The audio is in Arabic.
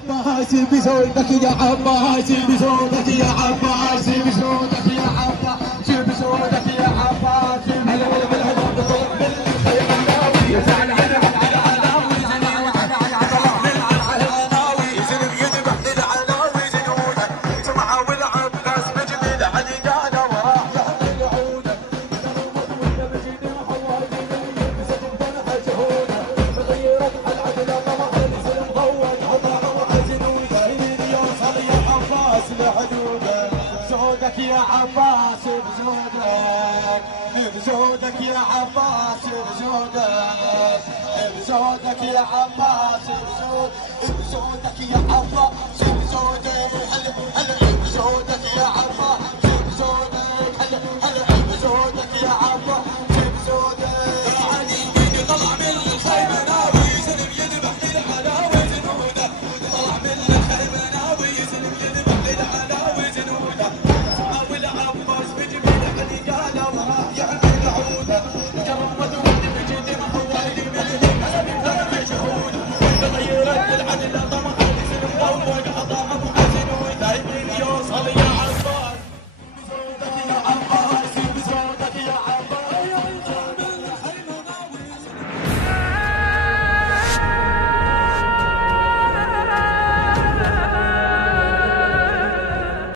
بصوتك يا عباس بصوتك يا عباس بصوتك يا عباس بصوتك يا عباس هلا ولا بالهضم بطلب بالخير الناوي يزعل على العناوي زناوي على العناوي يزن يذبح للعناوي زنونا سمعه والعباس مجمل علي قال وراح يحمل عوده وانت بجيد محور جنيه بسجن فرحه شهوده بغيرك على العدل طمع الاسلام غور عطاء وعزنوده يوصل يا عباس لحدوده بزودك يا عباس بزودك بزودك يا عباس بزودك بزودك يا عباس بزودك يا عباس بزودك